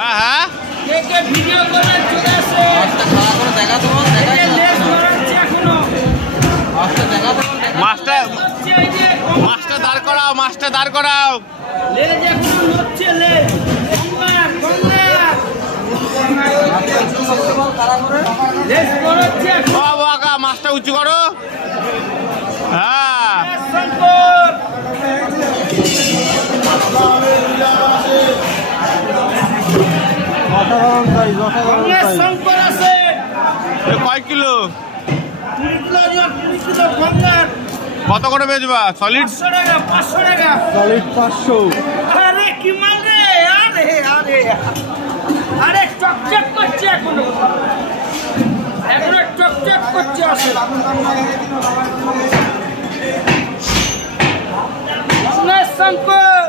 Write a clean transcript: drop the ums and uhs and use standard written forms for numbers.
হ্যাঁ হ্যাঁ ভিডিও করে চলে আসে মাছটা দাঁড় করাও, মাছটা দাঁড় করাও। মাছটা উঁচু করো। হ্যাঁ কয় কিলো? কত করে বেচবা? সলিড 500 টাকা। সলিড 500। আরে কি মাল রে? আরে আরে আরে চকচক করছে এখনো চকচক করছে। আসলে শঙ্কর